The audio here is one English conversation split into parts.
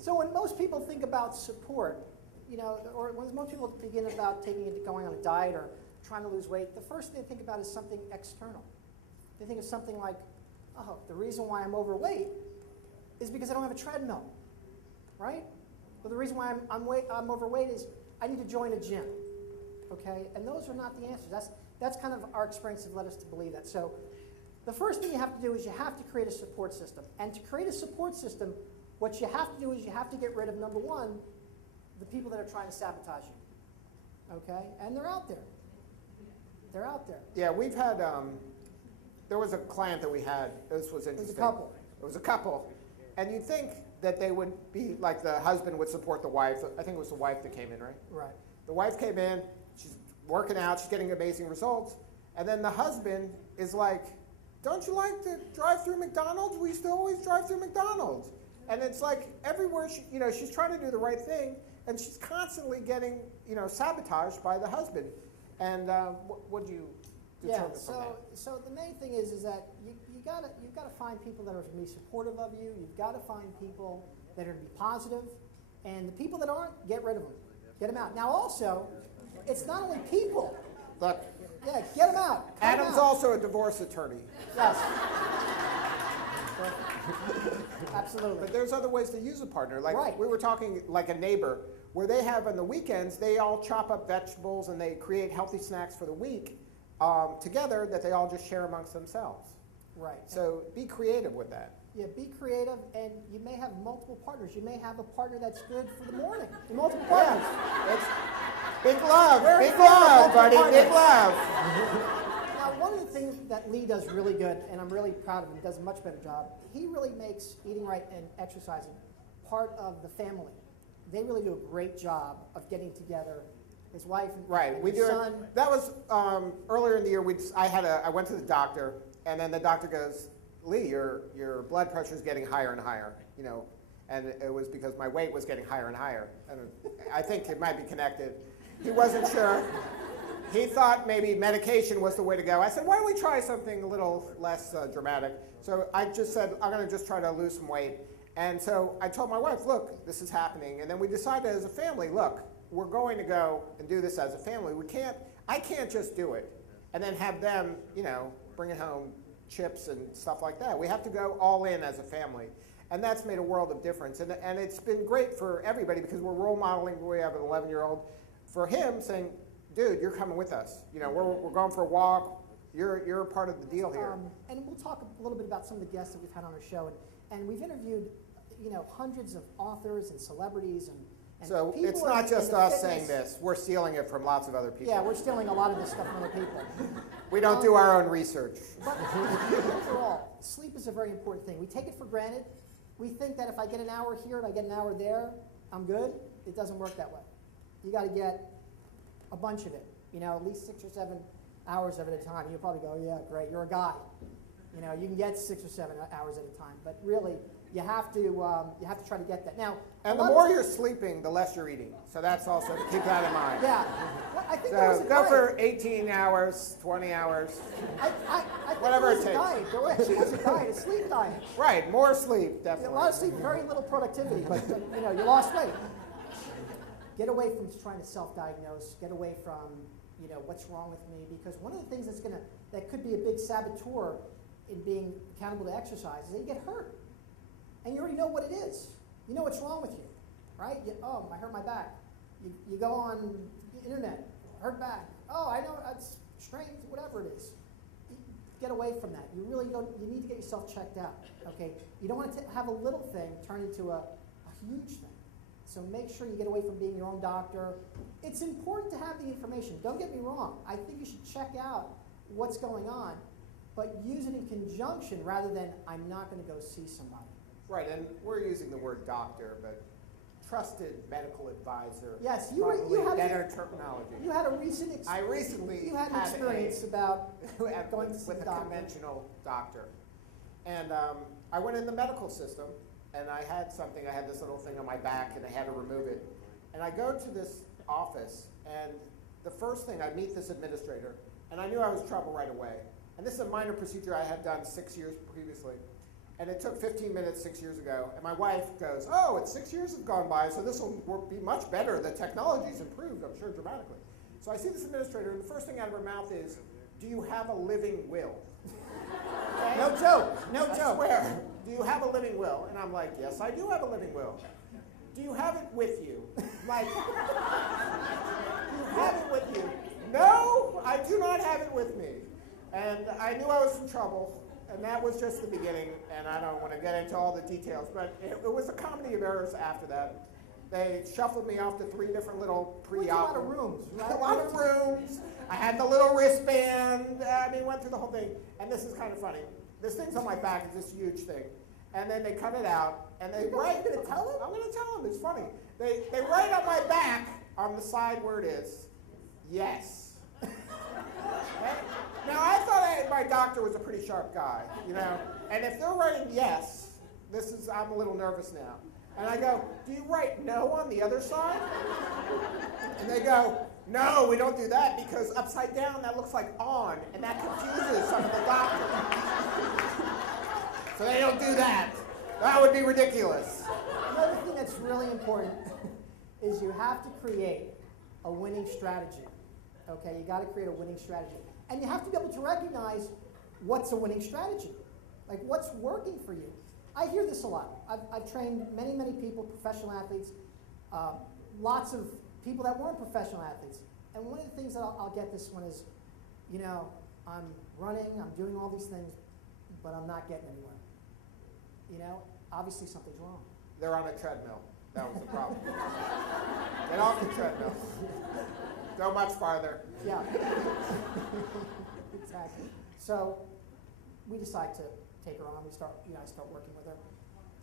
So when most people think about support, or when most people begin about going on a diet or trying to lose weight, the first thing they think about is something external. They think of something like, oh, the reason why I'm overweight is because I don't have a treadmill, right? Or the reason why I'm overweight is I need to join a gym, okay? And those are not the answers. That's kind of our experience have led us to believe that. So the first thing you have to do is you have to create a support system. And to create a support system, what you have to do is you have to get rid of, number one, the people that are trying to sabotage you, okay? And they're out there. They're out there. Yeah, we've had, there was a client that we had, this was interesting. It was a couple. It was a couple. And you'd think that they would be, like the husband would support the wife. I think it was the wife that came in, right? Right. The wife came in, she's working out, she's getting amazing results. And then the husband is like, don't you like to drive through McDonald's? We used to always drive through McDonald's. And it's like everywhere, she's trying to do the right thing, and she's constantly getting, sabotaged by the husband. And what do you determine from that? So the main thing is that you've got to find people that are going to be supportive of you. You've got to find people that are going to be positive, and the people that aren't, get rid of them, get them out. Now also, it's not only people. Look, yeah, get them out. Adam's also a divorce attorney. Yes. Absolutely. But there's other ways to use a partner. Like right. We were talking like a neighbor, where they have on the weekends, they all chop up vegetables and they create healthy snacks for the week together that they all just share amongst themselves. Right. So be creative with that. Yeah, be creative, and you may have multiple partners. You may have a partner that's good for the morning. Multiple partners. It's big love, buddy, big love. Now, one of the things that Lee does really good, and I'm really proud of him, he does a much better job, he really makes eating right and exercising part of the family. They really do a great job of getting together, his wife and we his do son. That was earlier in the year. I went to the doctor, and then the doctor goes, Lee, your blood pressure is getting higher and higher, and it was because my weight was getting higher and higher. And I think it might be connected. He wasn't sure. He thought maybe medication was the way to go. I said, why don't we try something a little less dramatic? So I just said, I'm going to just try to lose some weight. And so I told my wife, look, this is happening. And then we decided as a family, look, we're going to go and do this as a family. I can't just do it and then have them, bring it home chips and stuff like that. We have to go all in as a family. And that's made a world of difference. And it's been great for everybody because we're role modeling. We have an 11-year-old. For him saying, dude, you're coming with us. We're going for a walk. You're a part of the deal here. And we'll talk a little bit about some of the guests that we've had on our show. And we've interviewed, hundreds of authors and celebrities and so people it's not just us fitness. saying this. We're stealing it from lots of other people. Yeah, we're stealing a lot of this stuff from other people. We don't do our own research. But overall, sleep is a very important thing. We take it for granted. We think that if I get an hour here and I get an hour there, I'm good. It doesn't work that way. You got to get a bunch of it, at least 6 or 7 hours of it at a time. You'll probably go, yeah, great, you're a guy. You can get 6 or 7 hours at a time, but really, you have to try to get that. Now, and the more you're sleeping, the less you're eating. So that's also to keep that in mind. Yeah, well, I think so go for 18 hours, 20 hours, whatever it takes. She has a diet, a sleep diet. Right, more sleep, definitely. A lot of sleep, very little productivity, but you lost weight. Get away from trying to self-diagnose. Get away from what's wrong with me, because one of the things that could be a big saboteur in being accountable to exercise is that you get hurt. And you already know what it is. You know what's wrong with you, right? I hurt my back. You go on the internet, hurt back. Oh, I know, it's strength, whatever it is. Get away from that. You really don't, you need to get yourself checked out, okay? You don't want to have a little thing turn into a huge thing. So make sure you get away from being your own doctor. It's important to have the information. Don't get me wrong. I think you should check out what's going on, but use it in conjunction rather than I'm not going to go see somebody. Right, and we're using the word doctor, but trusted medical advisor. Yes, you had better terminology. You had a recent experience. I recently you had an experience about going to see with a conventional doctor, and I went in the medical system, and I had this little thing on my back, and I had to remove it, and I go to this office, and the first thing I meet this administrator, and I knew I was in trouble right away, and this is a minor procedure I had done 6 years previously. And it took 15 minutes 6 years ago. And my wife goes, oh, it's 6 years have gone by, so this will be much better. The technology's improved, I'm sure, dramatically. So I see this administrator, and the first thing out of her mouth is, do you have a living will? Okay? No joke, no I joke. swear. Do you have a living will? And I'm like, yes, I do have a living will. Do you have it with you? Like, do you have it with you? No, I do not have it with me. And I knew I was in trouble, and that was just the beginning, and I don't want to get into all the details, but it was a comedy of errors after that. They shuffled me off to 3 different little Went to a lot of rooms, right? A lot of rooms. I had the little wristband. I mean, went through the whole thing. And this is kind of funny. This thing's on my back. It's this huge thing. And then they cut it out, and they write. You're gonna tell them? I'm going to tell them. It's funny. They write on my back, on the side where it is, yes. Okay? Now, I thought my doctor was a pretty sharp guy, you know. And if they're writing yes, I'm a little nervous now. And I go, do you write no on the other side? And they go, no, we don't do that because upside down that looks like on, and that confuses some of the doctors. So they don't do that. That would be ridiculous. Another thing that's really important is you have to create a winning strategy. Okay, you got to create a winning strategy. And you have to be able to recognize what's a winning strategy. Like what's working for you. I hear this a lot. I've trained many, many people, professional athletes, lots of people that weren't professional athletes. And one of the things that I'll get this one is, you know, I'm running, I'm doing all these things, but I'm not getting anywhere. You know, obviously something's wrong. They're on a treadmill. That was the problem. Get off the treadmill. Go much farther. Yeah. Exactly. So we decide to take her on. I start working with her.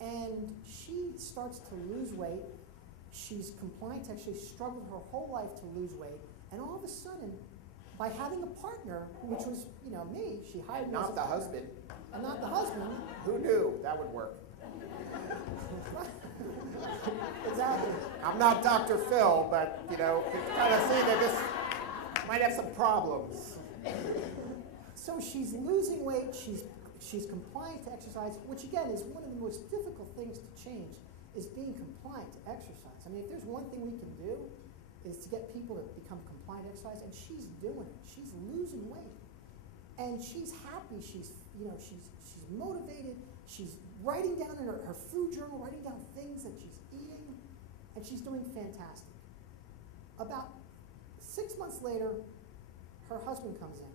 And she starts to lose weight. She's compliant to actually struggled her whole life to lose weight. And all of a sudden, by having a partner, which was, you know, me, she hired me as a Not the partner. husband. And not the husband. Who knew that would work? Exactly. I'm not Dr. Phil, but, you know, you can kind of see that this might have some problems. So she's losing weight, she's compliant to exercise, which again is one of the most difficult things to change, is being compliant to exercise. I mean, if there's one thing we can do, is to get people to become compliant to exercise, and she's doing it. She's losing weight. And she's happy, she's motivated, she's writing down in her food journal, writing down things that she's eating, and she's doing fantastic. About 6 months later, her husband comes in.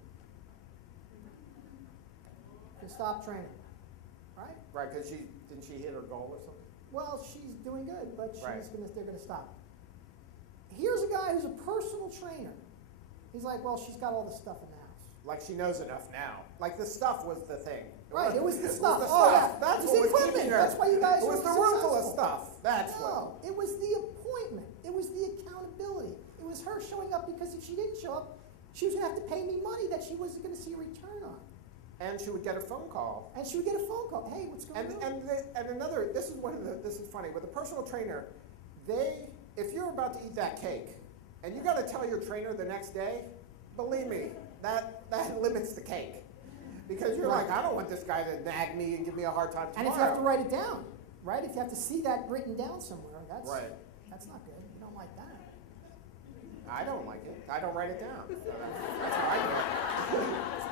To stop training, right? Right, because didn't she hit her goal or something? Well, she's doing good, but Right. they're gonna stop. Here's a guy who's a personal trainer. He's like, well, she's got all the stuff in the house. Like she knows enough now. Like the stuff was the thing. Right, it was the stuff. It was the Oh, stuff. yeah. That's It was what the was equipment. keeping her. That's why you guys It was were the room full of successful. stuff. That's what. No, it was the appointment. It was the accountability. It was her showing up, because if she didn't show up, she was gonna have to pay me money that she wasn't gonna see a return on. And she would get a phone call. And she would get a phone call. Hey, what's going on? And another, this is funny, with a personal trainer, if you're about to eat that cake, and you got to tell your trainer the next day, believe me, that limits the cake. Because you're Right. like, I don't want this guy to nag me and give me a hard time tomorrow. And if you have to write it down, right? If you have to see that written down somewhere, that's not good. You don't like that. I don't like it. I don't write it down. So that's how I do it.